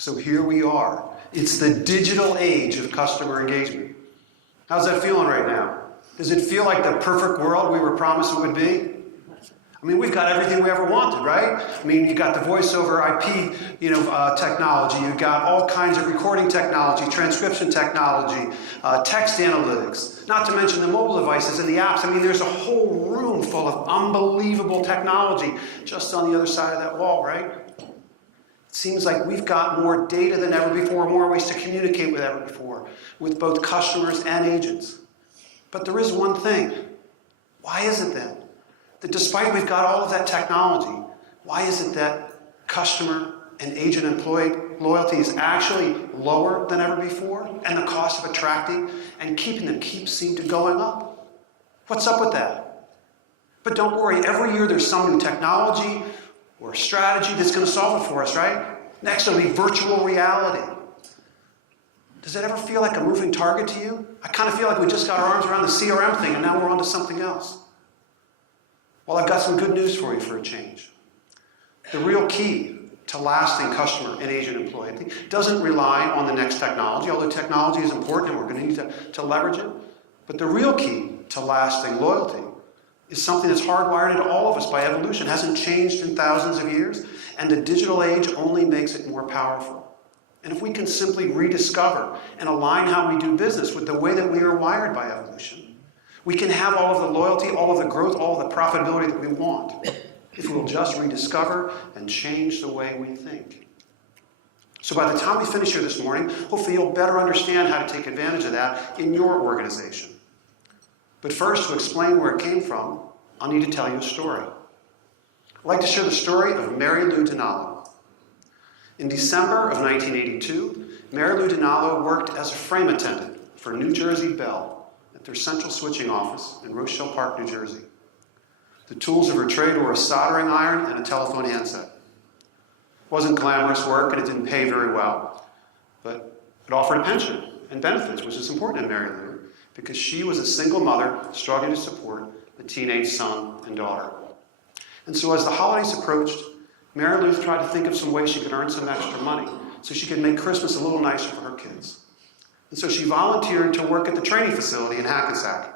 So here we are. It's the digital age of customer engagement. How's that feeling right now? Does it feel like the perfect world we were promised it would be? I mean, we've got everything we ever wanted, right? I mean, you got the voice over IP, technology. You've got all kinds of recording technology, transcription technology, text analytics, not to mention the mobile devices and the apps. I mean, there's a whole room full of unbelievable technology just on the other side of that wall, right? It seems like we've got more data than ever before, more ways to communicate with ever before, with both customers and agents. But there is one thing. Why is it then that despite we've got all of that technology, why is it that customer and agent employee loyalty is actually lower than ever before, and the cost of attracting and keeping them seem to going up? What's up with that? But don't worry, every year there's some new technology or strategy that's going to solve it for us, right? Next will be virtual reality. Does it ever feel like a moving target to you? I kind of feel like we just got our arms around the CRM thing and now we're on to something else. Well, I've got some good news for you for a change. The real key to lasting customer and agent employee doesn't rely on the next technology, although technology is important and we're going to need to leverage it. But the real key to lasting loyalty is something that's hardwired into all of us by evolution. It hasn't changed in thousands of years, and the digital age only makes it more powerful. And if we can simply rediscover and align how we do business with the way that we are wired by evolution, we can have all of the loyalty, all of the growth, all of the profitability that we want, if we'll just rediscover and change the way we think. So by the time we finish here this morning, hopefully you'll better understand how to take advantage of that in your organization. But first, to explain where it came from, I'll need to tell you a story. I'd like to share the story of Mary Lou Dinalo. In December of 1982, Mary Lou Dinalo worked as a frame attendant for New Jersey Bell at their central switching office in Rochelle Park, New Jersey. The tools of her trade were a soldering iron and a telephone handset. It wasn't glamorous work and it didn't pay very well, but it offered a pension and benefits, which is important to Mary Lou, because she was a single mother struggling to support a teenage son and daughter. And so as the holidays approached, Mary Lou tried to think of some ways she could earn some extra money so she could make Christmas a little nicer for her kids. And so she volunteered to work at the training facility in Hackensack.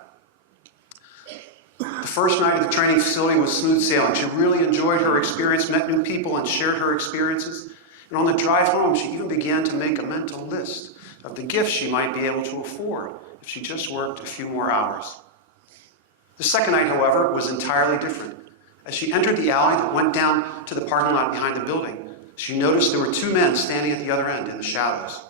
The first night at the training facility was smooth sailing. She really enjoyed her experience, met new people, and shared her experiences. And on the drive home, she even began to make a mental list of the gifts she might be able to afford if she just worked a few more hours. The second night, however, was entirely different. As she entered the alley that went down to the parking lot behind the building, she noticed there were two men standing at the other end in the shadows.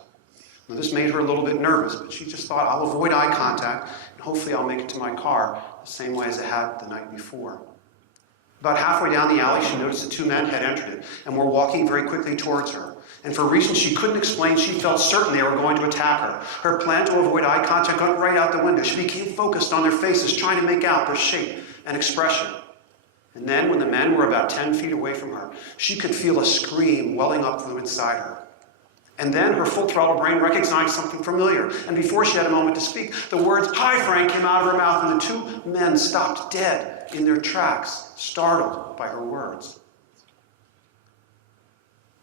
Now, this made her a little bit nervous, but she just thought, I'll avoid eye contact, and hopefully I'll make it to my car the same way as I had the night before. About halfway down the alley, she noticed the two men had entered it and were walking very quickly towards her. And for reasons she couldn't explain, she felt certain they were going to attack her. Her plan to avoid eye contact went right out the window. She became focused on their faces, trying to make out their shape and expression. And then, when the men were about 10 feet away from her, she could feel a scream welling up from inside her. And then her full-throttle brain recognized something familiar. And before she had a moment to speak, the words, "Hi, Frank," came out of her mouth, and the two men stopped dead in their tracks, startled by her words.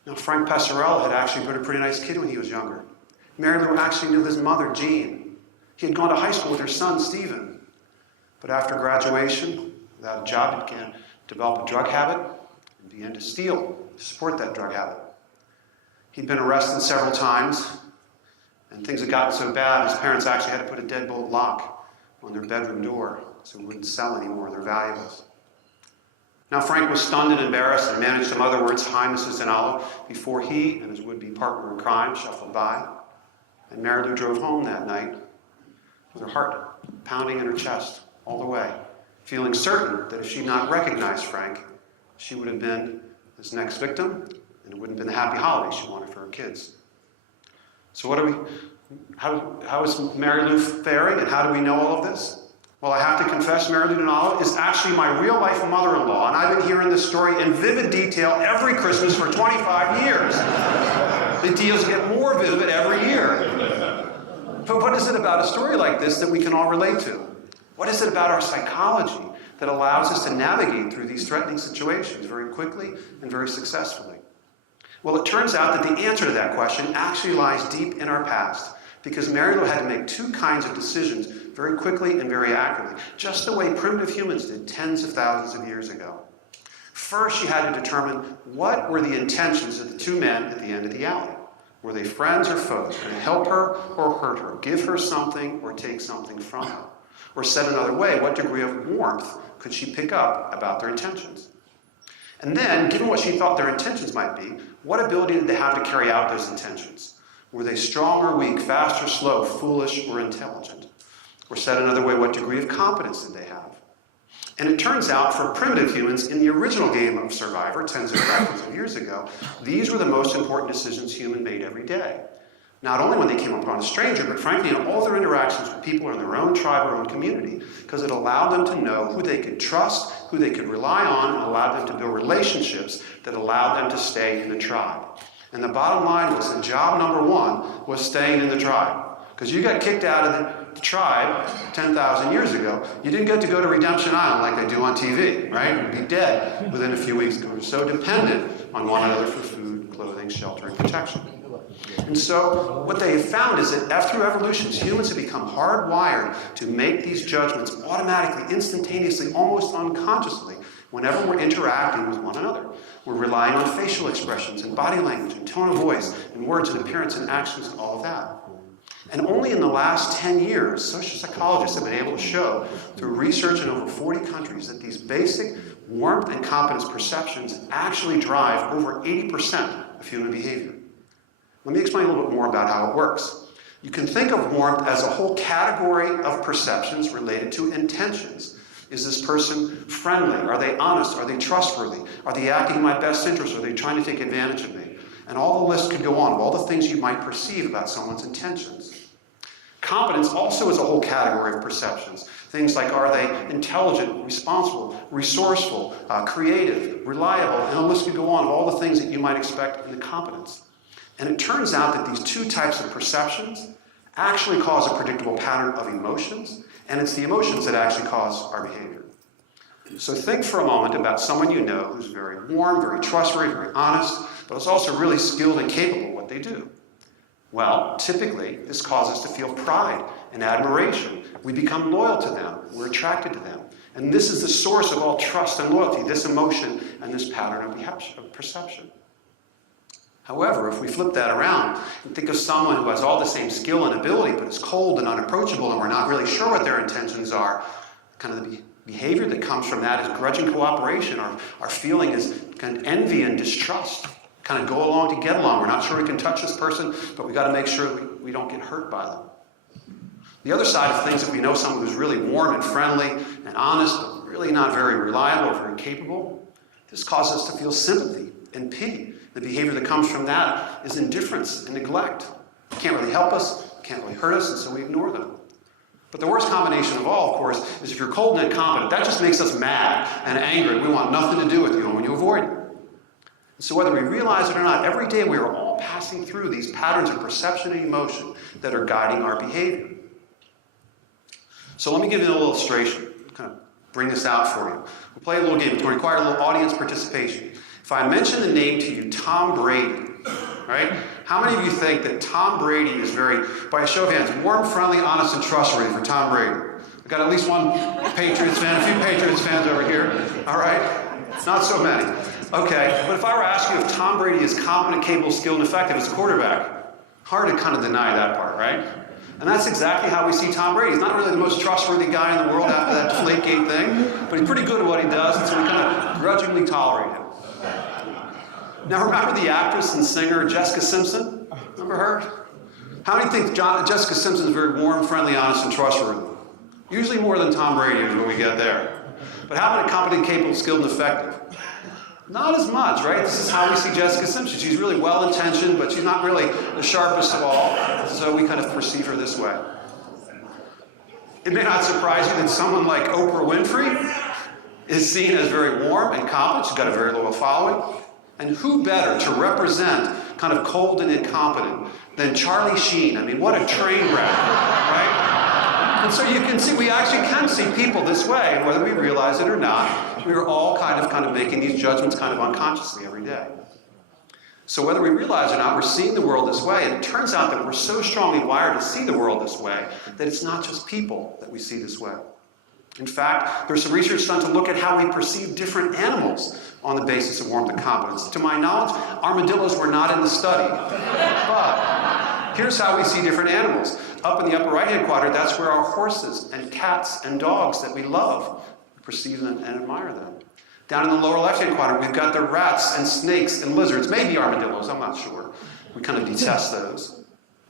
Now, Frank Passarella had actually been a pretty nice kid when he was younger. Mary Lou actually knew his mother, Jean. He had gone to high school with her son, Stephen. But after graduation, without a job, he began to develop a drug habit and began to steal to support that drug habit. He'd been arrested several times, and things had gotten so bad, his parents actually had to put a deadbolt lock on their bedroom door so he wouldn't sell any more of their valuables. Now, Frank was stunned and embarrassed and managed to mutter words, "Hi, Mrs. Dinalo," before he and his would-be partner in crime shuffled by. And Mary Lou drove home that night with her heart pounding in her chest all the way, feeling certain that if she'd not recognized Frank, she would have been his next victim, and it wouldn't have been the happy holiday she wanted for her kids. So how is Mary Lou faring, and how do we know all of this? Well, I have to confess, Mary Lou Dinalo is actually my real-life mother-in-law, and I've been hearing this story in vivid detail every Christmas for 25 years. The details get more vivid every year. But what is it about a story like this that we can all relate to? What is it about our psychology that allows us to navigate through these threatening situations very quickly and very successfully? Well, it turns out that the answer to that question actually lies deep in our past, because Mary Lou had to make two kinds of decisions very quickly and very accurately, just the way primitive humans did tens of thousands of years ago. First, she had to determine what were the intentions of the two men at the end of the alley. Were they friends or foes? Would they help her or hurt her? Give her something or take something from her? Or said another way, what degree of warmth could she pick up about their intentions? And then, given what she thought their intentions might be, what ability did they have to carry out those intentions? Were they strong or weak, fast or slow, foolish or intelligent? Or said another way, what degree of competence did they have? And it turns out for primitive humans in the original game of Survivor, tens of thousands of years ago, these were the most important decisions humans made every day. Not only when they came upon a stranger, but frankly in all their interactions with people in their own tribe or own community, because it allowed them to know who they could trust, who they could rely on, and allowed them to build relationships that allowed them to stay in the tribe. And the bottom line was that job number one was staying in the tribe. Because you got kicked out of the tribe 10,000 years ago, you didn't get to go to Redemption Island like they do on TV, right? You'd be dead within a few weeks because we're so dependent on one another for food, clothing, shelter, and protection. And so what they have found is that through evolution, humans have become hardwired to make these judgments automatically, instantaneously, almost unconsciously, whenever we're interacting with one another. We're relying on facial expressions and body language and tone of voice and words and appearance and actions and all of that. And only in the last 10 years, social psychologists have been able to show through research in over 40 countries that these basic warmth and competence perceptions actually drive over 80% of human behavior. Let me explain a little bit more about how it works. You can think of warmth as a whole category of perceptions related to intentions. Is this person friendly? Are they honest? Are they trustworthy? Are they acting in my best interest? Are they trying to take advantage of me? And all the list could go on of all the things you might perceive about someone's intentions. Competence also is a whole category of perceptions. Things like, are they intelligent, responsible, resourceful, creative, reliable, and the list could go on of all the things that you might expect in the competence. And it turns out that these two types of perceptions actually cause a predictable pattern of emotions, and it's the emotions that actually cause our behavior. So think for a moment about someone you know who's very warm, very trustworthy, very honest, but is also really skilled and capable at what they do. Well, typically, this causes us to feel pride and admiration. We become loyal to them. We're attracted to them. And this is the source of all trust and loyalty, this emotion and this pattern of perception. However, if we flip that around and think of someone who has all the same skill and ability, but is cold and unapproachable, and we're not really sure what their intentions are, kind of the behavior that comes from that is grudging cooperation. Our feeling is kind of envy and distrust. Kind of go along to get along. We're not sure we can touch this person, but we got to make sure we don't get hurt by them. The other side of things, if we know someone who's really warm and friendly and honest, but really not very reliable or very capable, this causes us to feel sympathy and pity. The behavior that comes from that is indifference and neglect. They can't really help us, can't really hurt us, and so we ignore them. But the worst combination of all, of course, is if you're cold and incompetent, that just makes us mad and angry. We want nothing to do with you, and you avoid it. So whether we realize it or not, every day we are all passing through these patterns of perception and emotion that are guiding our behavior. So let me give you an illustration, kind of bring this out for you. We'll play a little game. It's going to require a little audience participation. If I mention the name to you, Tom Brady, right? How many of you think that Tom Brady is very, by a show of hands, warm, friendly, honest, and trustworthy for Tom Brady? We've got at least one Patriots fan, a few Patriots fans over here, all right? Not so many. Okay, but if I were to ask you if Tom Brady is competent, capable, skilled, and effective as a quarterback, hard to kind of deny that part, right? And that's exactly how we see Tom Brady. He's not really the most trustworthy guy in the world after that Deflategate thing, but he's pretty good at what he does, and so we kind of grudgingly tolerate him. Now remember the actress and singer Jessica Simpson? Remember her? How many think Jessica Simpson is very warm, friendly, honest, and trustworthy? Usually more than Tom Brady is what we get there. But how about competent, capable, skilled, and effective? Not as much, right? This is how we see Jessica Simpson. She's really well-intentioned, but she's not really the sharpest of all, so we kind of perceive her this way. It may not surprise you that someone like Oprah Winfrey is seen as very warm and competent. She's got a very loyal following. And who better to represent kind of cold and incompetent than Charlie Sheen? I mean, what a train wreck, right? And so you can see, we actually can see people this way, and whether we realize it or not, we are all kind of making these judgments kind of unconsciously every day. So whether we realize it or not, we're seeing the world this way, and it turns out that we're so strongly wired to see the world this way that it's not just people that we see this way. In fact, there's some research done to look at how we perceive different animals on the basis of warmth and competence. To my knowledge, armadillos were not in the study, but here's how we see different animals. Up in the upper right-hand quadrant, that's where our horses and cats and dogs that we love, we perceive them and admire them. Down in the lower left-hand quadrant, we've got the rats and snakes and lizards, maybe armadillos, I'm not sure. We kind of detest those.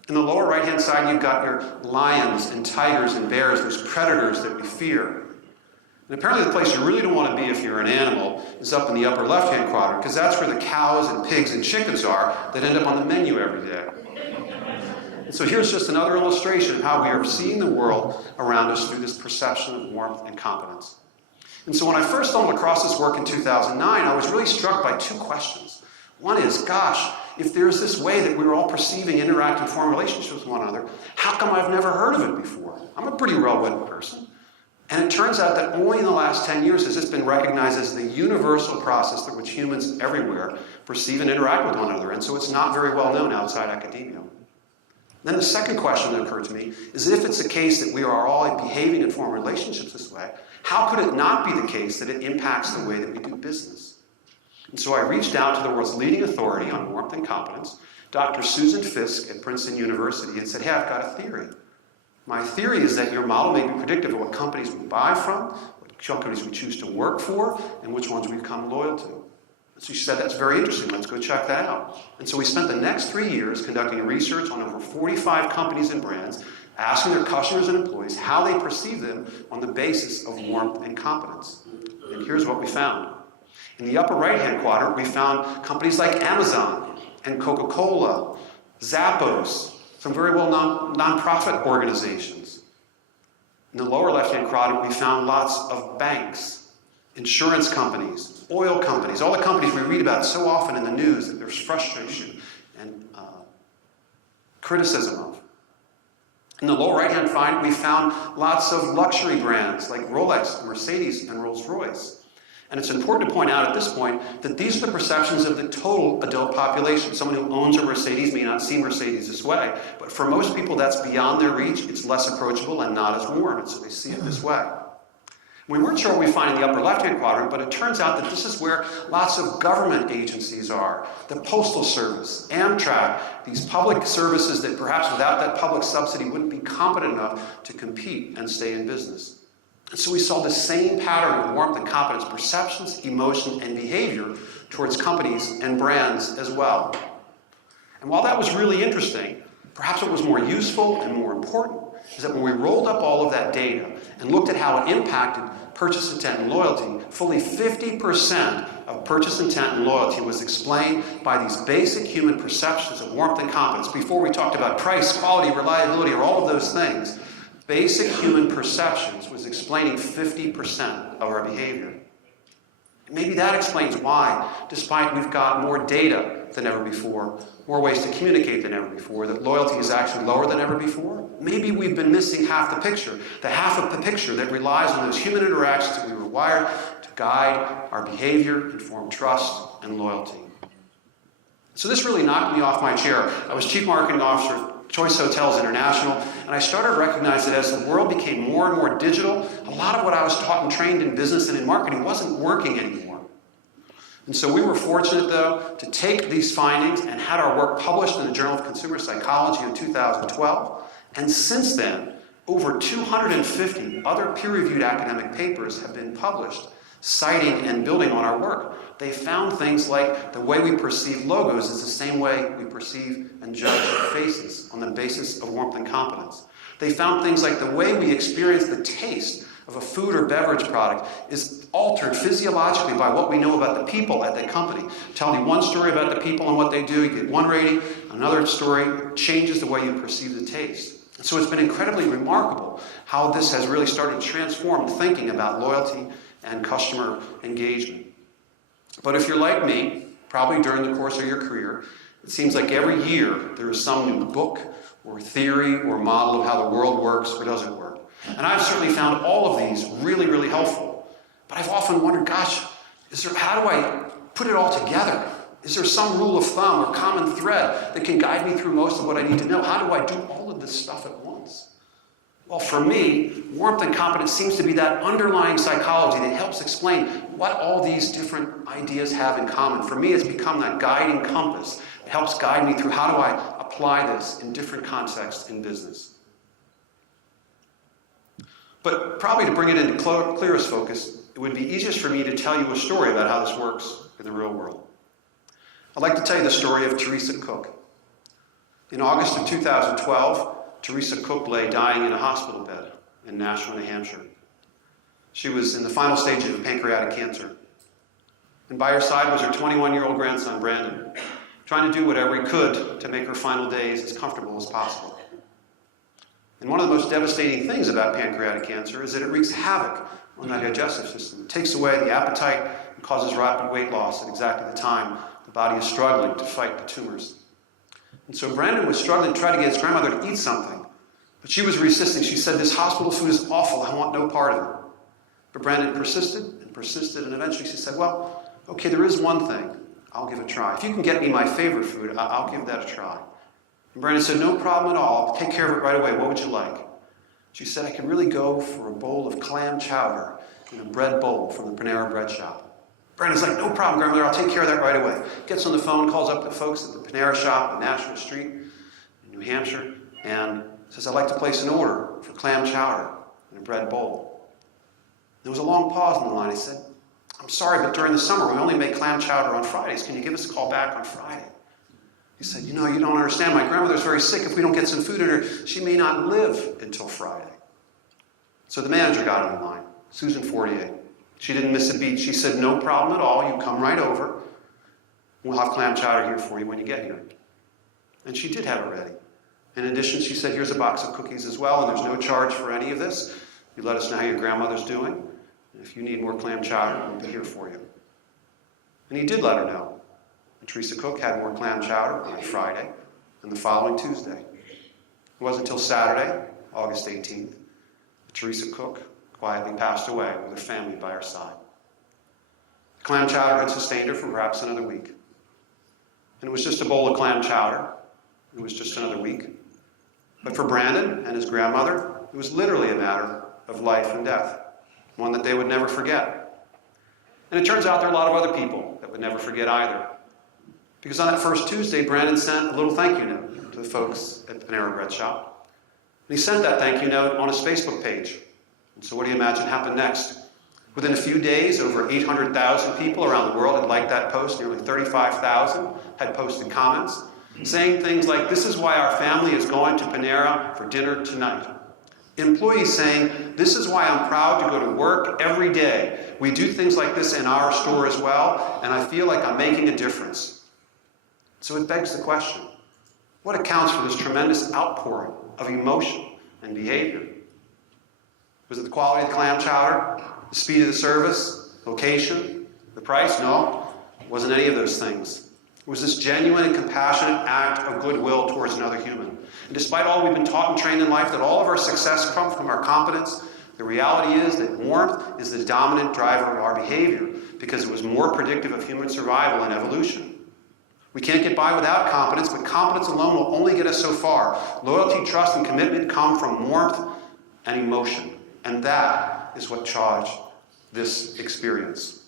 In the lower right-hand side, you've got your lions and tigers and bears, those predators that we fear. And apparently the place you really don't want to be if you're an animal is up in the upper left-hand quadrant, because that's where the cows and pigs and chickens are that end up on the menu every day. And so here's just another illustration of how we are seeing the world around us through this perception of warmth and competence. And so when I first stumbled across this work in 2009, I was really struck by two questions. One is, gosh, if there's this way that we're all perceiving, interacting, forming relationships with one another, how come I've never heard of it before? I'm a pretty well-read person. And it turns out that only in the last 10 years has this been recognized as the universal process through which humans everywhere perceive and interact with one another. And so it's not very well known outside academia. Then the second question that occurred to me is that if it's the case that we are all behaving and forming relationships this way, how could it not be the case that it impacts the way that we do business? And so I reached out to the world's leading authority on warmth and competence, Dr. Susan Fisk at Princeton University, and said, hey, I've got a theory. My theory is that your model may be predictive of what companies we buy from, what companies we choose to work for, and which ones we become loyal to. So she said, that's very interesting, let's go check that out. And so we spent the next 3 years conducting research on over 45 companies and brands, asking their customers and employees how they perceive them on the basis of warmth and competence. And here's what we found. In the upper right-hand quadrant, we found companies like Amazon and Coca-Cola, Zappos, some very well-known nonprofit organizations. In the lower left-hand quadrant, we found lots of banks, insurance companies, oil companies, all the companies we read about so often in the news that there's frustration and criticism of. In the lower right-hand side, we found lots of luxury brands like Rolex, Mercedes, and Rolls-Royce. And it's important to point out at this point that these are the perceptions of the total adult population. Someone who owns a Mercedes may not see Mercedes this way, but for most people that's beyond their reach, it's less approachable and not as warm, and so they see it this way. We weren't sure what we find in the upper left-hand quadrant, but it turns out that this is where lots of government agencies are. The Postal Service, Amtrak, these public services that perhaps without that public subsidy wouldn't be competent enough to compete and stay in business. And so we saw the same pattern of warmth and competence, perceptions, emotion, and behavior towards companies and brands as well. And while that was really interesting, perhaps what was more useful and more important is that when we rolled up all of that data and looked at how it impacted purchase intent and loyalty, fully 50% of purchase intent and loyalty was explained by these basic human perceptions of warmth and competence. Before we talked about price, quality, reliability, or all of those things, basic human perceptions was explaining 50% of our behavior. And maybe that explains why, despite we've got more data than ever before, more ways to communicate than ever before, that loyalty is actually lower than ever before. Maybe we've been missing half the picture, the half of the picture that relies on those human interactions that we were wired to guide our behavior, inform trust, and loyalty. So this really knocked me off my chair. I was Chief Marketing Officer at Choice Hotels International, and I started to recognize that as the world became more and more digital, a lot of what I was taught and trained in business and in marketing wasn't working anymore. And so we were fortunate, though, to take these findings and had our work published in the Journal of Consumer Psychology in 2012. And since then, over 250 other peer-reviewed academic papers have been published, citing and building on our work. They found things like the way we perceive logos is the same way we perceive and judge faces on the basis of warmth and competence. They found things like the way we experience the taste of a food or beverage product is altered physiologically by what we know about the people at the company. Tell you one story about the people and what they do, you get one rating. Another story changes the way you perceive the taste. And so it's been incredibly remarkable how this has really started to transform thinking about loyalty and customer engagement. But if you're like me, probably during the course of your career, it seems like every year there is some new book or theory or model of how the world works or doesn't work. And I've certainly found all of these really, really helpful. But I've often wondered, gosh, how do I put it all together? Is there some rule of thumb or common thread that can guide me through most of what I need to know? How do I do all of this stuff at once? Well, for me, warmth and competence seems to be that underlying psychology that helps explain what all these different ideas have in common. For me, it's become that guiding compass. It helps guide me through how do I apply this in different contexts in business. But probably to bring it into clearest focus, it would be easiest for me to tell you a story about how this works in the real world. I'd like to tell you the story of Teresa Cook. In August of 2012, Teresa Cook lay dying in a hospital bed in Nashua, New Hampshire. She was in the final stages of pancreatic cancer. And by her side was her 21-year-old grandson, Brandon, trying to do whatever he could to make her final days as comfortable as possible. And one of the most devastating things about pancreatic cancer is that it wreaks havoc on the digestive system. It takes away the appetite and causes rapid weight loss at exactly the time the body is struggling to fight the tumors. And so Brandon was struggling to try to get his grandmother to eat something, but she was resisting. She said, "This hospital food is awful, I want no part of it." But Brandon persisted, and eventually she said, "Well, okay, there is one thing. I'll give it a try. If you can get me my favorite food, I'll give that a try." And Brandon said, "No problem at all. I'll take care of it right away. What would you like?" She said, "I could really go for a bowl of clam chowder in a bread bowl from the Panera bread shop." Brandon's like, "No problem, grandmother. I'll take care of that right away." Gets on the phone, calls up the folks at the Panera shop on Nashua Street in New Hampshire, and says, "I'd like to place an order for clam chowder in a bread bowl." There was a long pause on the line. He said, "I'm sorry, but during the summer we only make clam chowder on Fridays. Can you give us a call back on Friday?" He said, "You know, you don't understand. My grandmother's very sick. If we don't get some food in her, she may not live until Friday." So the manager got on the line, Susan 48. She didn't miss a beat. She said, "No problem at all. You come right over. We'll have clam chowder here for you when you get here." And she did have it ready. In addition, she said, "Here's a box of cookies as well, and there's no charge for any of this. You let us know how your grandmother's doing. And if you need more clam chowder, we'll be here for you." And he did let her know. And Teresa Cook had more clam chowder on Friday and the following Tuesday. It wasn't until Saturday, August 18th, that Teresa Cook quietly passed away with her family by her side. The clam chowder had sustained her for perhaps another week. And it was just a bowl of clam chowder. It was just another week. But for Brandon and his grandmother, it was literally a matter of life and death, one that they would never forget. And it turns out there are a lot of other people that would never forget either. Because on that first Tuesday, Brandon sent a little thank you note to the folks at the Panera Bread shop. And he sent that thank you note on his Facebook page. And so what do you imagine happened next? Within a few days, over 800,000 people around the world had liked that post. Nearly 35,000 had posted comments saying things like, "This is why our family is going to Panera for dinner tonight." Employees saying, "This is why I'm proud to go to work every day. We do things like this in our store as well, and I feel like I'm making a difference." So it begs the question, what accounts for this tremendous outpouring of emotion and behavior? Was it the quality of the clam chowder? The speed of the service? Location? The price? No, it wasn't any of those things. It was this genuine and compassionate act of goodwill towards another human. And despite all we've been taught and trained in life, that all of our success comes from our competence, the reality is that warmth is the dominant driver of our behavior because it was more predictive of human survival and evolution. We can't get by without competence, but competence alone will only get us so far. Loyalty, trust, and commitment come from warmth and emotion. And that is what charged this experience.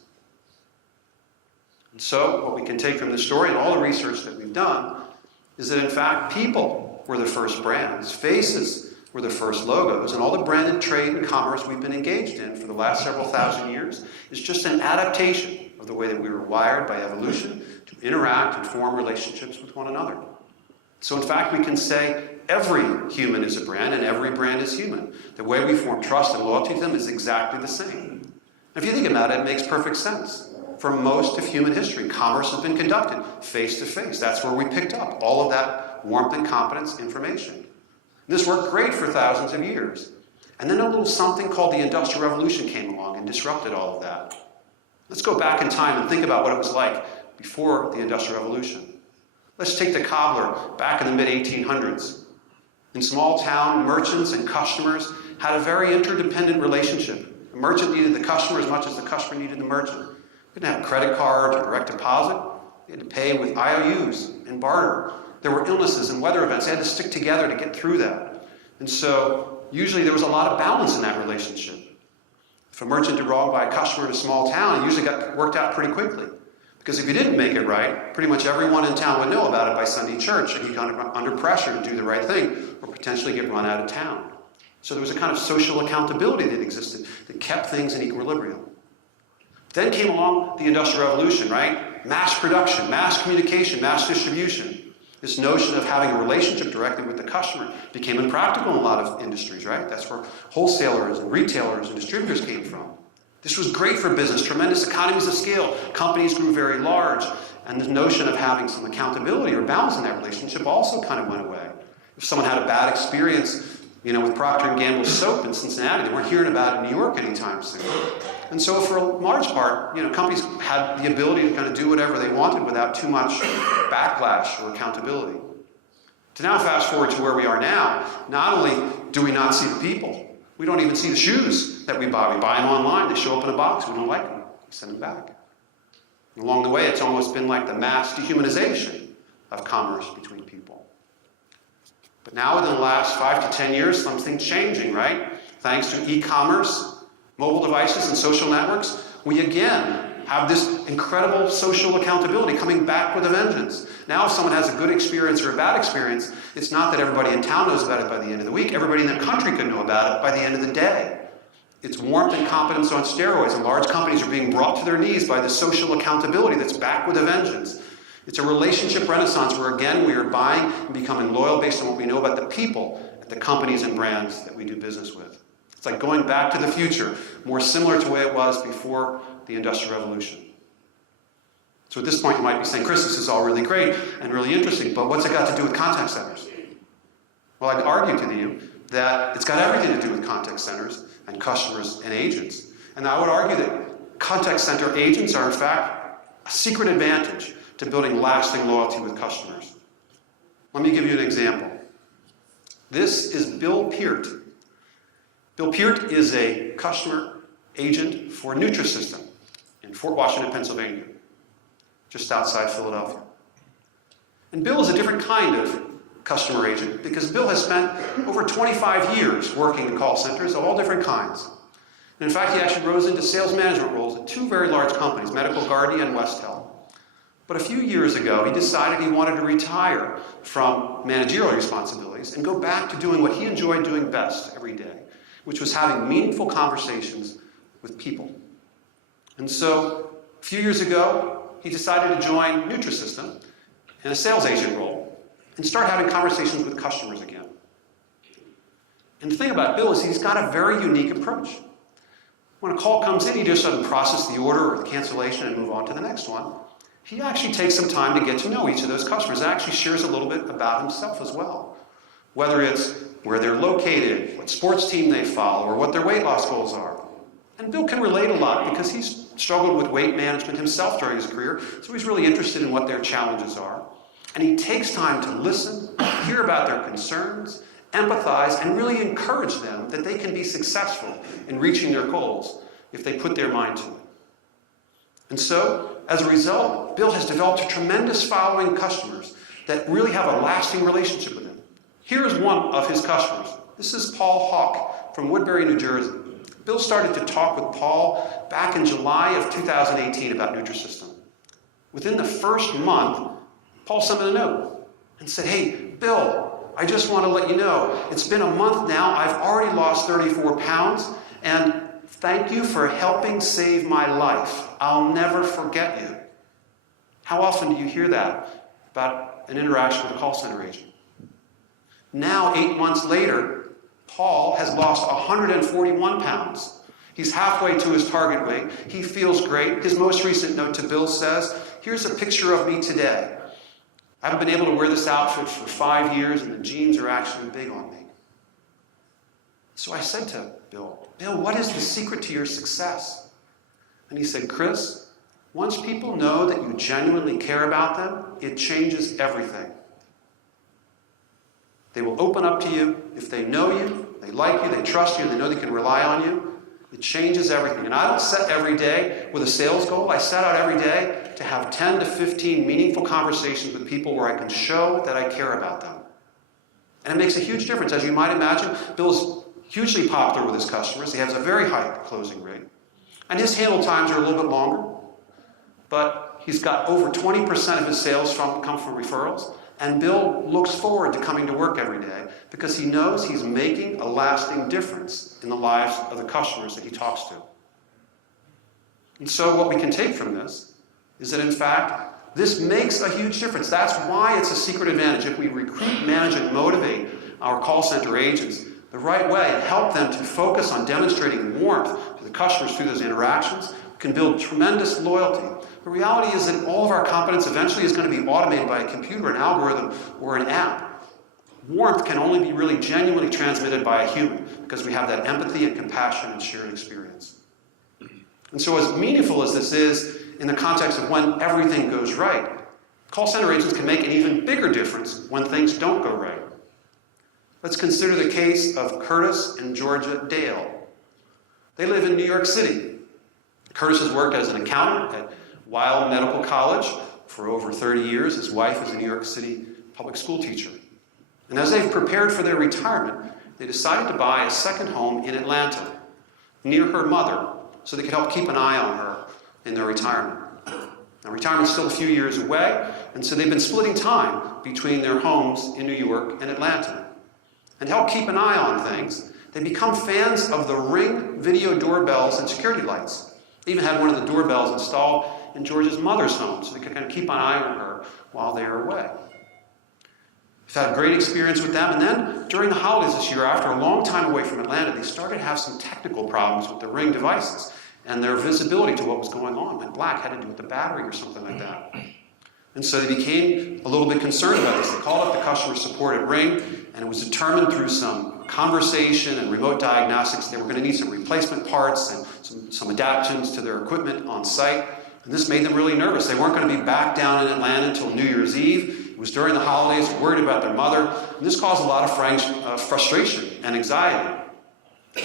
And so, what we can take from this story and all the research that we've done is that, in fact, people were the first brands. Faces were the first logos. And all the branded trade and commerce we've been engaged in for the last several thousand years is just an adaptation of the way that we were wired by evolution to interact and form relationships with one another. So, in fact, we can say every human is a brand and every brand is human. The way we form trust and loyalty to them is exactly the same. If you think about it, it makes perfect sense. For most of human history, commerce has been conducted face-to-face. That's where we picked up all of that warmth and competence information. This worked great for thousands of years. And then a little something called the Industrial Revolution came along and disrupted all of that. Let's go back in time and think about what it was like before the Industrial Revolution. Let's take the cobbler back in the mid-1800s. In small town, merchants and customers had a very interdependent relationship. The merchant needed the customer as much as the customer needed the merchant. They didn't have credit cards or direct deposit. They had to pay with IOUs and barter. There were illnesses and weather events. They had to stick together to get through that. And so usually there was a lot of balance in that relationship. If a merchant did wrong by a customer in a small town, it usually got worked out pretty quickly. Because if you didn't make it right, pretty much everyone in town would know about it by Sunday church, and you got under pressure to do the right thing or potentially get run out of town. So there was a kind of social accountability that existed that kept things in equilibrium. Then came along the Industrial Revolution, right? Mass production, mass communication, mass distribution. This notion of having a relationship directly with the customer became impractical in a lot of industries, right? That's where wholesalers and retailers and distributors came from. This was great for business, tremendous economies of scale. Companies grew very large, and the notion of having some accountability or balance in that relationship also kind of went away. If someone had a bad experience, with Procter & Gamble's soap in Cincinnati, they weren't hearing about it in New York anytime soon. And so for a large part, companies had the ability to kind of do whatever they wanted without too much backlash or accountability. To now fast forward to where we are now, not only do we not see the people, we don't even see the shoes that we buy. We buy them online, they show up in a box, we don't like them, we send them back. And along the way, it's almost been like the mass dehumanization of commerce between people. But now within the last 5 to 10 years, something's changing, right? Thanks to e-commerce, mobile devices, and social networks, we again have this incredible social accountability coming back with a vengeance. Now if someone has a good experience or a bad experience, it's not that everybody in town knows about it by the end of the week. Everybody in the country could know about it by the end of the day. It's warmth and competence on steroids, and large companies are being brought to their knees by this social accountability that's back with a vengeance. It's a relationship renaissance where, again, we are buying and becoming loyal based on what we know about the people at the companies and brands that we do business with. It's like going back to the future, more similar to the way it was before the Industrial Revolution. So at this point you might be saying, Chris, this is all really great and really interesting, but what's it got to do with contact centers? Well, I'd argue to you that it's got everything to do with contact centers and customers and agents. And I would argue that contact center agents are in fact a secret advantage to building lasting loyalty with customers. Let me give you an example. This is Bill Peart. Bill Peart is a customer agent for Nutrisystem in Fort Washington, Pennsylvania, just outside Philadelphia. And Bill is a different kind of customer agent because Bill has spent over 25 years working in call centers of all different kinds. And in fact, he actually rose into sales management roles at 2 very large companies, Medical Guardian and West Health. But a few years ago, he decided he wanted to retire from managerial responsibilities and go back to doing what he enjoyed doing best every day, which was having meaningful conversations with people. And so, a few years ago, he decided to join Nutrisystem in a sales agent role and start having conversations with customers again. And the thing about Bill is he's got a very unique approach. When a call comes in, he just doesn't process the order or the cancellation and move on to the next one. He actually takes some time to get to know each of those customers and actually shares a little bit about himself as well. Whether it's where they're located, what sports team they follow, or what their weight loss goals are. And Bill can relate a lot because he's struggled with weight management himself during his career, so he's really interested in what their challenges are. And he takes time to listen, hear about their concerns, empathize, and really encourage them that they can be successful in reaching their goals if they put their mind to it. And so, as a result, Bill has developed a tremendous following of customers that really have a lasting relationship with him. Here is one of his customers. This is Paul Hawk from Woodbury, New Jersey. Bill started to talk with Paul back in July of 2018 about Nutrisystem. Within the first month, Paul sent him a note and said, "Hey, Bill, I just want to let you know, it's been a month now, I've already lost 34 pounds, and thank you for helping save my life. I'll never forget you." How often do you hear that about an interaction with a call center agent? Now, 8 months later, Paul has lost 141 pounds. He's halfway to his target weight. He feels great. His most recent note to Bill says, "Here's a picture of me today. I haven't been able to wear this outfit for 5 years, and the jeans are actually big on me." So I said to Bill, "What is the secret to your success?" And he said, "Chris, once people know that you genuinely care about them, it changes everything. They will open up to you if they know you, they like you, they trust you, they know they can rely on you. It changes everything. And I don't set every day with a sales goal. I set out every day to have 10 to 15 meaningful conversations with people where I can show that I care about them. And it makes a huge difference. As you might imagine, Bill's hugely popular with his customers. He has a very high closing rate. And his handle times are a little bit longer. But he's got over 20% of his sales come from referrals. And Bill looks forward to coming to work every day because he knows he's making a lasting difference in the lives of the customers that he talks to. And so what we can take from this is that, in fact, this makes a huge difference. That's why it's a secret advantage. If we recruit, manage, and motivate our call center agents the right way and help them to focus on demonstrating warmth to the customers through those interactions, we can build tremendous loyalty. The reality is that all of our competence eventually is going to be automated by a computer, an algorithm, or an app. Warmth can only be really genuinely transmitted by a human because we have that empathy and compassion and shared experience. And so as meaningful as this is in the context of when everything goes right, call center agents can make an even bigger difference when things don't go right. Let's consider the case of Curtis and Georgia Dale. They live in New York City. Curtis has worked as an accountant at Weill Medical College for over 30 years. His wife is a New York City public school teacher. And as they've prepared for their retirement, they decided to buy a second home in Atlanta, near her mother, so they could help keep an eye on her in their retirement. Now, retirement's still a few years away, and so they've been splitting time between their homes in New York and Atlanta. And to help keep an eye on things, they become fans of the Ring video doorbells and security lights. They even had one of the doorbells installed in Georgia's mother's home, so they could kind of keep an eye on her while they are away. We've had a great experience with them, and then during the holidays this year, after a long time away from Atlanta, they started to have some technical problems with the Ring devices, and their visibility to what was going on went black, had to do with the battery or something like that. And so they became a little bit concerned about this. They called up the customer support at Ring, and it was determined through some conversation and remote diagnostics they were going to need some replacement parts and some adaptations to their equipment on site. And this made them really nervous. They weren't going to be back down in Atlanta until New Year's Eve. It was during the holidays, worried about their mother. And this caused a lot of frustration and anxiety.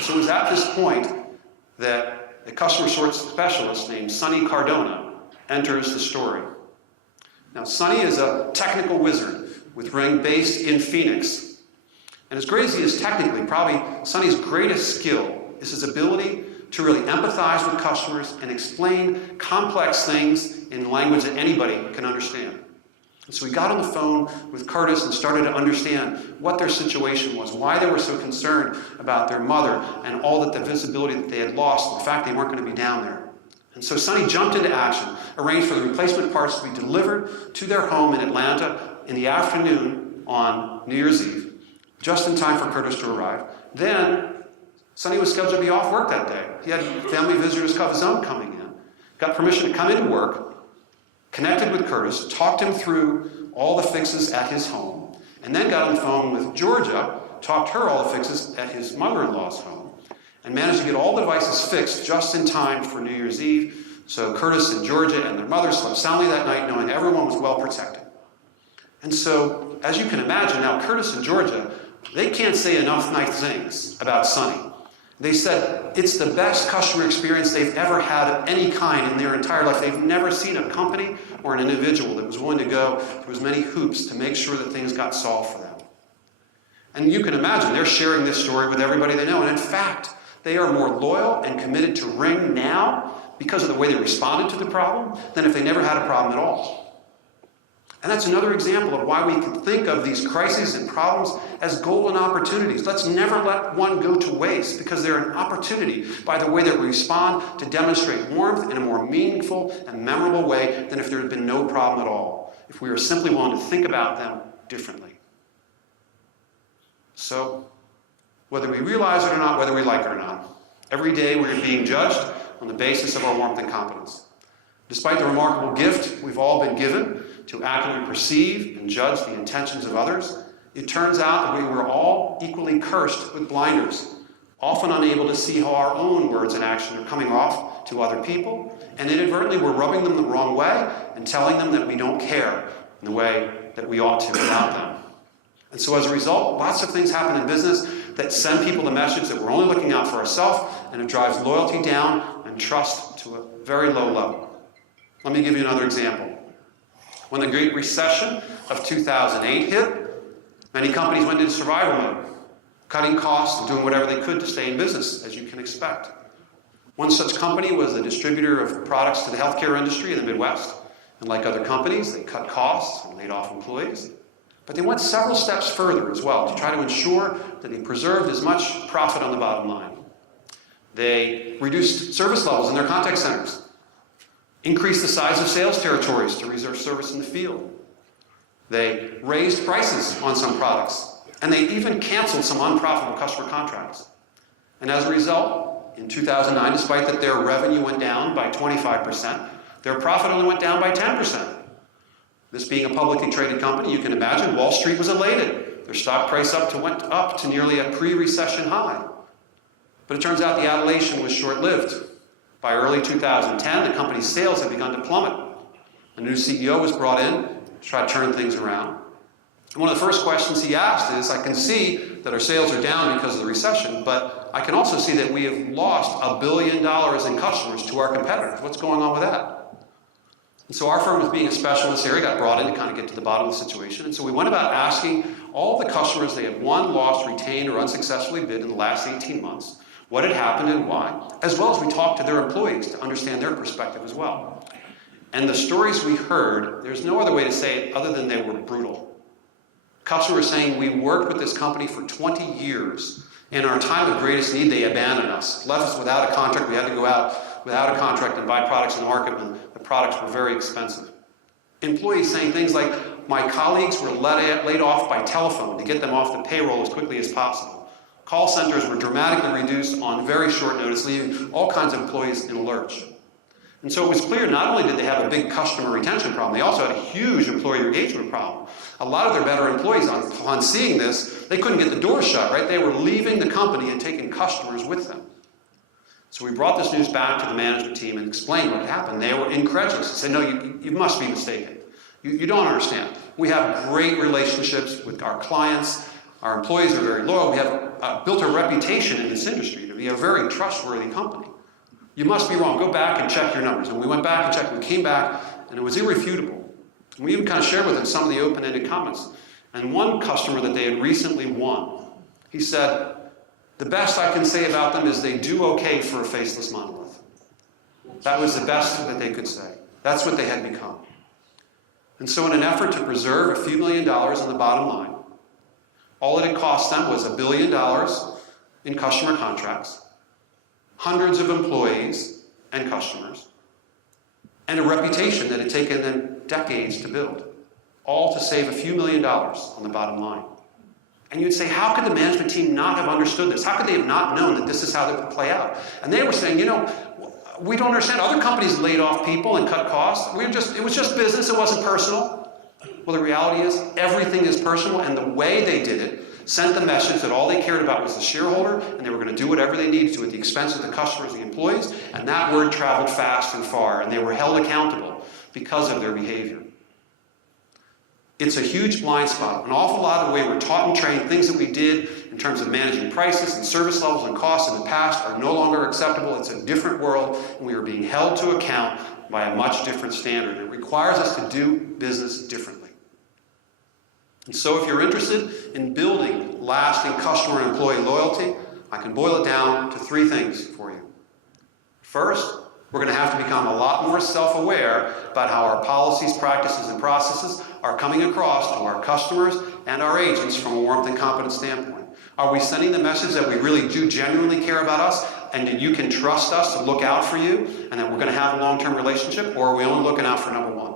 So it was at this point that a customer support specialist named Sonny Cardona enters the story. Now, Sonny is a technical wizard with Ring based in Phoenix. And as great as he is technically, probably Sonny's greatest skill is his ability to really empathize with customers and explain complex things in language that anybody can understand. And so we got on the phone with Curtis and started to understand what their situation was, why they were so concerned about their mother and all that the visibility that they had lost, and the fact they weren't going to be down there. And so Sonny jumped into action, arranged for the replacement parts to be delivered to their home in Atlanta in the afternoon on New Year's Eve, just in time for Curtis to arrive. Then Sonny was scheduled to be off work that day. He had family visitors of his own coming in, got permission to come into work, connected with Curtis, talked him through all the fixes at his home, and then got on the phone with Georgia, talked her all the fixes at his mother-in-law's home, and managed to get all the devices fixed just in time for New Year's Eve. So Curtis and Georgia and their mother slept soundly that night, knowing everyone was well protected. And so, as you can imagine, now Curtis and Georgia, they can't say enough nice things about Sonny. They said it's the best customer experience they've ever had of any kind in their entire life. They've never seen a company or an individual that was willing to go through as many hoops to make sure that things got solved for them. And you can imagine they're sharing this story with everybody they know. And in fact, they are more loyal and committed to Ring now because of the way they responded to the problem than if they never had a problem at all. And that's another example of why we can think of these crises and problems as golden opportunities. Let's never let one go to waste because they're an opportunity by the way that we respond to demonstrate warmth in a more meaningful and memorable way than if there had been no problem at all, if we were simply willing to think about them differently. So, whether we realize it or not, whether we like it or not, every day we are being judged on the basis of our warmth and competence. Despite the remarkable gift we've all been given to accurately perceive and judge the intentions of others, it turns out that we were all equally cursed with blinders, often unable to see how our own words and actions are coming off to other people, and inadvertently we're rubbing them the wrong way and telling them that we don't care in the way that we ought to about them. And so as a result, lots of things happen in business that send people the message that we're only looking out for ourselves, and it drives loyalty down and trust to a very low level. Let me give you another example. When the Great Recession of 2008 hit, many companies went into survival mode, cutting costs and doing whatever they could to stay in business, as you can expect. One such company was a distributor of products to the healthcare industry in the Midwest. And like other companies, they cut costs and laid off employees. But they went several steps further as well to try to ensure that they preserved as much profit on the bottom line. They reduced service levels in their contact centers, increased the size of sales territories to reserve service in the field. They raised prices on some products, and they even canceled some unprofitable customer contracts. And as a result, in 2009, despite that their revenue went down by 25%, their profit only went down by 10%. This being a publicly traded company, you can imagine Wall Street was elated. Their stock price went up to nearly a pre-recession high. But it turns out the adulation was short-lived. By early 2010, the company's sales had begun to plummet. A new CEO was brought in to try to turn things around. And one of the first questions he asked is, I can see that our sales are down because of the recession, but I can also see that we have lost $1 billion in customers to our competitors. What's going on with that? And so our firm, as being a specialist area, got brought in to kind of get to the bottom of the situation. And so we went about asking all the customers they had won, lost, retained, or unsuccessfully bid in the last 18 months, what had happened and why, as well as we talked to their employees to understand their perspective as well. And the stories we heard, there's no other way to say it other than they were brutal. Customers saying, we worked with this company for 20 years. In our time of greatest need, they abandoned us, left us without a contract. We had to go out without a contract and buy products in the market when the products were very expensive. Employees saying things like, my colleagues were laid off by telephone to get them off the payroll as quickly as possible. Call centers were dramatically reduced on very short notice, leaving all kinds of employees in a lurch. And so it was clear not only did they have a big customer retention problem, they also had a huge employee engagement problem. A lot of their better employees, upon seeing this, they couldn't get the door shut, right? They were leaving the company and taking customers with them. So we brought this news back to the management team and explained what happened. They were incredulous. They said, no, you must be mistaken. You don't understand. We have great relationships with our clients. Our employees are very loyal. We have built a reputation in this industry to be a very trustworthy company. You must be wrong. Go back and check your numbers. And we went back and checked. We came back, and it was irrefutable. And we even kind of shared with them some of the open-ended comments. And one customer that they had recently won, he said, the best I can say about them is they do okay for a faceless monolith. That was the best that they could say. That's what they had become. And so in an effort to preserve a few $1 million on the bottom line, all it had cost them was $1 billion in customer contracts, hundreds of employees and customers, and a reputation that had taken them decades to build, all to save a few $1 million on the bottom line. And you'd say, how could the management team not have understood this? How could they have not known that this is how it would play out? And they were saying, you know, we don't understand. Other companies laid off people and cut costs. It was just business. It wasn't personal. Well, the reality is everything is personal, and the way they did it sent the message that all they cared about was the shareholder, and they were going to do whatever they needed to at the expense of the customers and the employees, and that word traveled fast and far, and they were held accountable because of their behavior. It's a huge blind spot. An awful lot of the way we're taught and trained, things that we did in terms of managing prices and service levels and costs in the past are no longer acceptable. It's a different world, and we are being held to account by a much different standard. It requires us to do business differently. And so if you're interested in building lasting customer and employee loyalty, I can boil it down to 3 things for you. First, we're going to have to become a lot more self-aware about how our policies, practices, and processes are coming across to our customers and our agents from a warmth and competence standpoint. Are we sending the message that we really do genuinely care about us and that you can trust us to look out for you and that we're going to have a long-term relationship, or are we only looking out for number 1?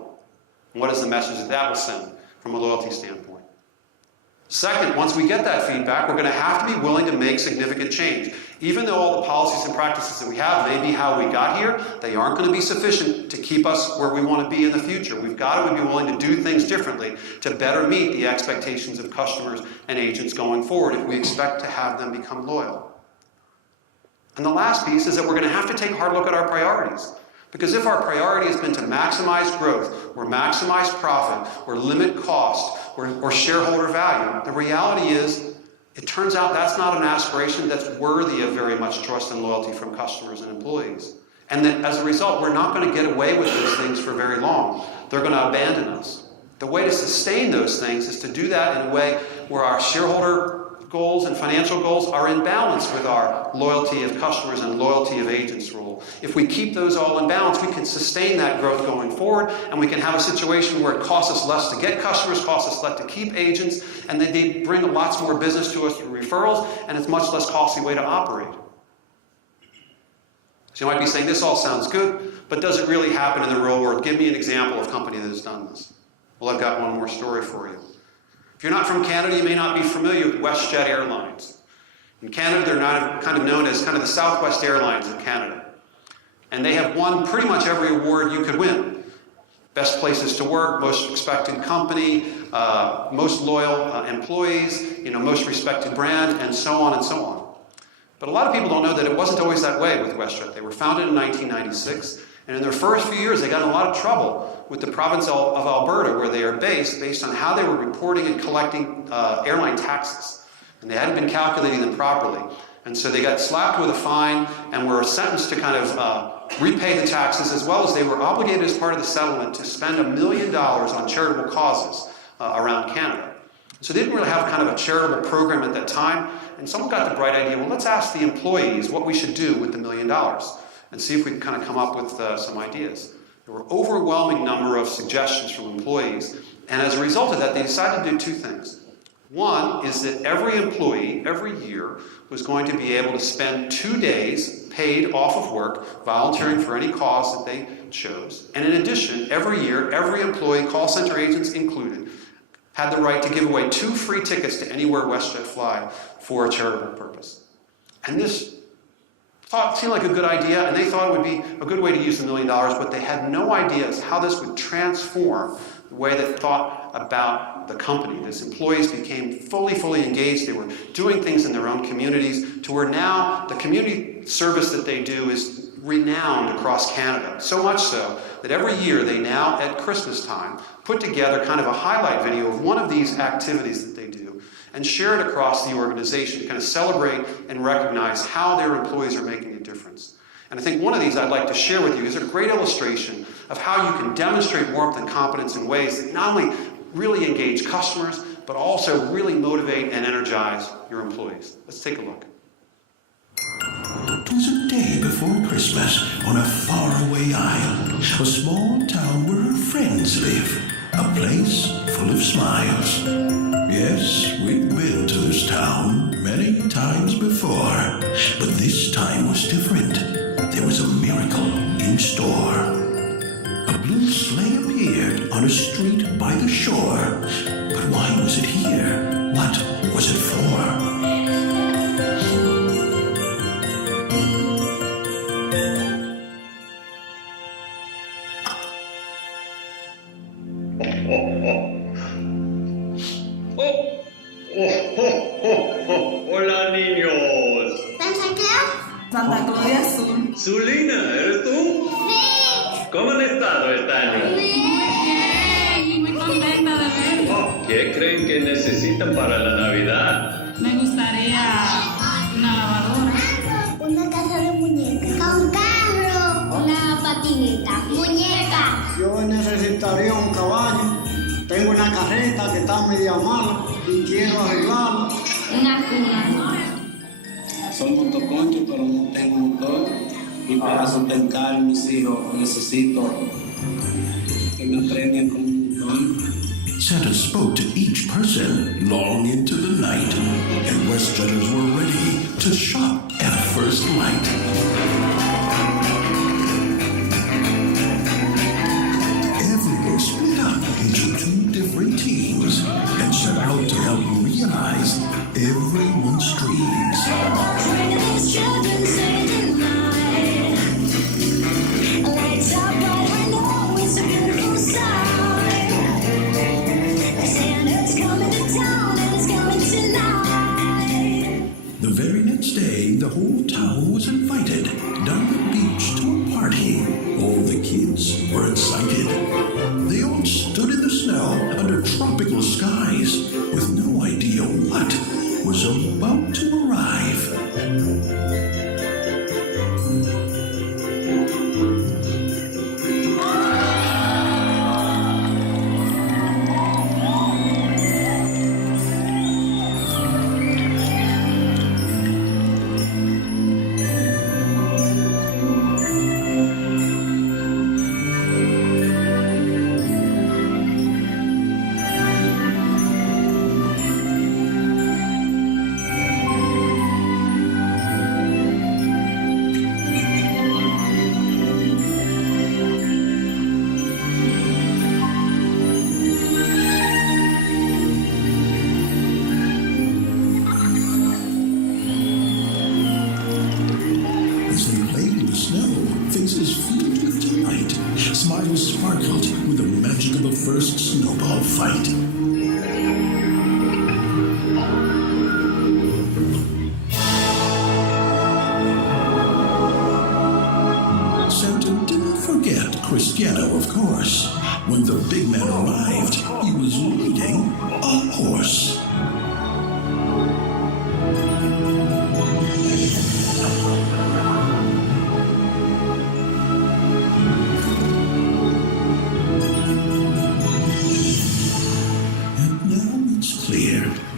And what is the message that that will send from a loyalty standpoint? Second, once we get that feedback, we're going to have to be willing to make significant change. Even though all the policies and practices that we have may be how we got here, they aren't going to be sufficient to keep us where we want to be in the future. We've got to be willing to do things differently to better meet the expectations of customers and agents going forward if we expect to have them become loyal. And the last piece is that we're going to have to take a hard look at our priorities. Because if our priority has been to maximize growth, or maximize profit, or limit cost, or shareholder value, the reality is It turns out that's not an aspiration that's worthy of very much trust and loyalty from customers and employees. And that as a result, we're not going to get away with those things for very long. They're going to abandon us. The way to sustain those things is to do that in a way where our shareholder goals and financial goals are in balance with our loyalty of customers and loyalty of agents rule. If we keep those all in balance, we can sustain that growth going forward, and we can have a situation where it costs us less to get customers, costs us less to keep agents, and then they bring lots more business to us through referrals, and it's a much less costly way to operate. So you might be saying, this all sounds good, but does it really happen in the real world? Give me an example of a company that has done this. Well, I've got one more story for you. If you're not from Canada, you may not be familiar with WestJet Airlines. In Canada, they're kind of known as kind of the Southwest Airlines of Canada. And they have won pretty much every award you could win. Best places to work, most respected company, most loyal employees, most respected brand, and so on and so on. But a lot of people don't know that it wasn't always that way with WestJet. They were founded in 1996, and in their first few years, they got in a lot of trouble with the province of Alberta, where they are based on how they were reporting and collecting airline taxes. And they hadn't been calculating them properly. And so they got slapped with a fine and were sentenced to kind of repay the taxes, as well as they were obligated as part of the settlement to spend $1 million on charitable causes around Canada. So they didn't really have kind of a charitable program at that time. And someone got the bright idea, well, let's ask the employees what we should do with the $1 million and see if we can kind of come up with some ideas. There were overwhelming number of suggestions from employees, and as a result of that, they decided to do two things. One is that every employee, every year, was going to be able to spend 2 days paid off of work, volunteering for any cause that they chose. And in addition, every year, every employee, call center agents included, had the right to give away 2 free tickets to anywhere WestJet fly for a charitable purpose. And this seemed like a good idea, and they thought it would be a good way to use the $1 million, but they had no ideas how this would transform the way they thought about the company. As employees became fully engaged, they were doing things in their own communities, to where now the community service that they do is renowned across Canada. So much so that every year they now, at Christmas time, put together kind of a highlight video of one of these activities that they do and share it across the organization to kind of celebrate and recognize how their employees are making a difference. And I think one of these I'd like to share with you is a great illustration of how you can demonstrate warmth and competence in ways that not only really engage customers, but also really motivate and energize your employees. Let's take a look. It was a day before Christmas on a faraway isle, a small town where her friends live, a place full of smiles. Yes, we've been to this town many times before, but this time was different. There was a miracle in store. A blue sleigh appeared on a street by the shore. But why was it here? What was it for? Hola, niños. ¿Santa Claus? Santa Claus Azul. Zulina, ¿eres tú? Sí. ¿Cómo han estado este año? Bien, muy contenta de verlo. ¿Qué creen que necesitan para la Navidad? Me gustaría una lavadora. Una casa de muñecas. Con carro. Una patineta. Muñeca. Yo necesitaría un caballo. Tengo una carreta que está media mala y quiero arreglarla. Una cuna. Soy motoconcho, pero no tengo motor. Y para sustentar a mis hijos necesito que me aprendan con un motor. Santa spoke to each person long into the night, and WestJetters were ready to shop at first light. Everyone split up into 2 different teams and set out to help realize everyone's dreams. The very next day, the whole town was invited down the beach to a party. All the kids were excited. They all stood in the snow under tropical skies with no idea what was staging of the first snowball fight. Santa didn't forget Cristiano, of course. When the big man arrived, he was leading a horse.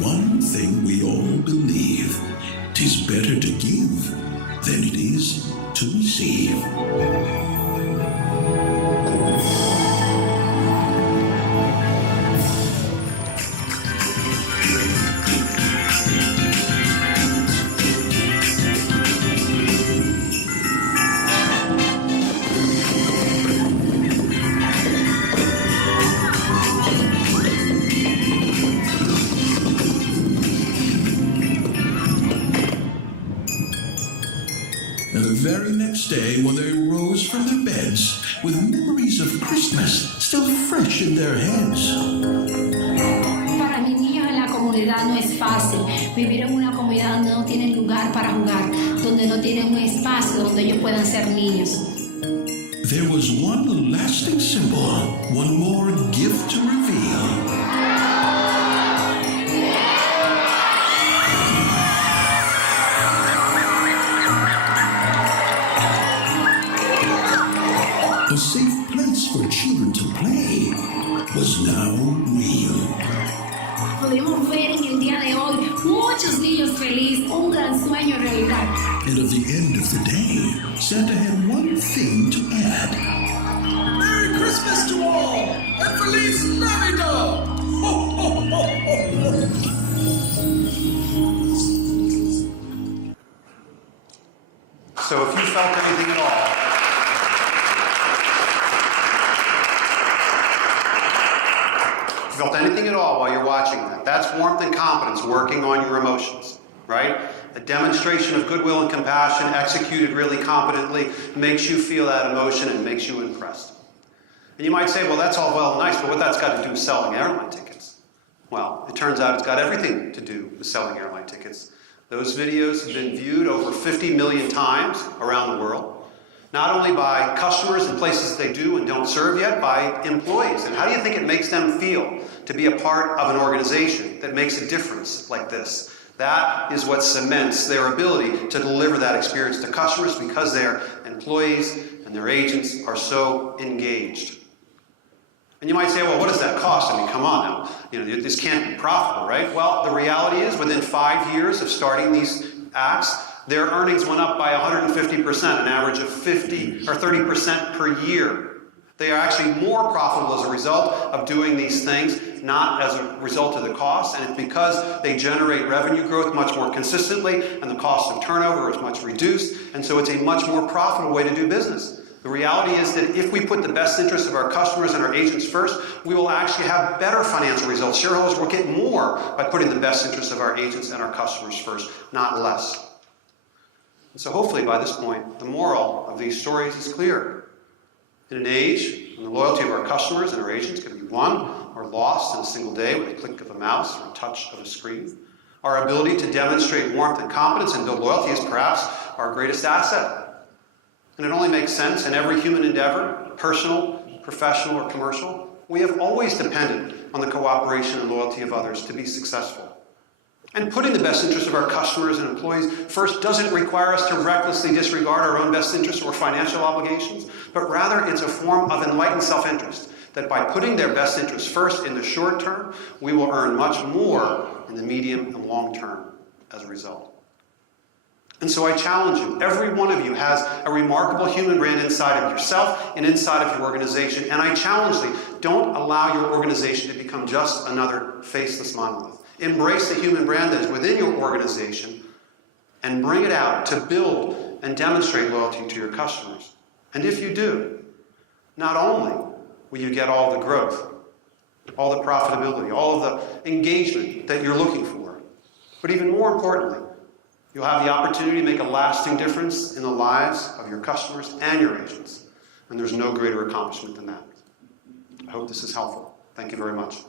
One thing we all believe, 'tis better to give than it is to receive. And the very next day, when they rose from their beds, with memories of Christmas still fresh in their heads. Para mis niños en la comunidad no es fácil vivir en una comunidad donde no tienen lugar para jugar, donde no tienen un espacio donde ellos puedan ser niños. There was one lasting symbol, one more gift to reveal. A safe place for children to play was now real. Podemos ver en el día de hoy muchos niños felices, un gran sueño en realidad. And at the end of the day, Santa had one thing to add. Merry Christmas to all, and Feliz Navidad! Ho, ho, ho, ho, ho. So if you felt anything at all, if you felt anything at all while you're watching that, that's warmth and competence working on your emotions, right? A demonstration of goodwill and compassion executed really competently makes you feel that emotion and makes you impressed. And you might say, well, that's all well and nice, but what that's got to do with selling airline tickets? Well, it turns out it's got everything to do with selling airline tickets. Those videos have been viewed over 50 million times around the world, not only by customers in places they do and don't serve yet, by employees. And how do you think it makes them feel to be a part of an organization that makes a difference like this? That is what cements their ability to deliver that experience to customers, because their employees and their agents are so engaged. And you might say, well, what does that cost? I mean, come on now. This can't be profitable, right? Well, the reality is, within 5 years of starting these acts, their earnings went up by 150%, an average of 50 or 30% per year. They are actually more profitable as a result of doing these things, not as a result of the cost, and it's because they generate revenue growth much more consistently, and the cost of turnover is much reduced, and so it's a much more profitable way to do business. The reality is that if we put the best interests of our customers and our agents first, we will actually have better financial results. Shareholders will get more by putting the best interests of our agents and our customers first, not less. And so hopefully by this point, the moral of these stories is clear. In an age when the loyalty of our customers and our agents can be won or lost in a single day with a click of a mouse or a touch of a screen, our ability to demonstrate warmth and competence and build loyalty is perhaps our greatest asset. And it only makes sense in every human endeavor, personal, professional, or commercial. We have always depended on the cooperation and loyalty of others to be successful. And putting the best interests of our customers and employees first doesn't require us to recklessly disregard our own best interests or financial obligations, but rather it's a form of enlightened self-interest, that by putting their best interests first in the short term, we will earn much more in the medium and long term as a result. And so I challenge you, every one of you has a remarkable human brand inside of yourself and inside of your organization, and I challenge you, don't allow your organization to become just another faceless monolith. Embrace the human brand that is within your organization and bring it out to build and demonstrate loyalty to your customers. And if you do, not only will you get all the growth, all the profitability, all of the engagement that you're looking for, but even more importantly, you'll have the opportunity to make a lasting difference in the lives of your customers and your agents. And there's no greater accomplishment than that. I hope this is helpful. Thank you very much.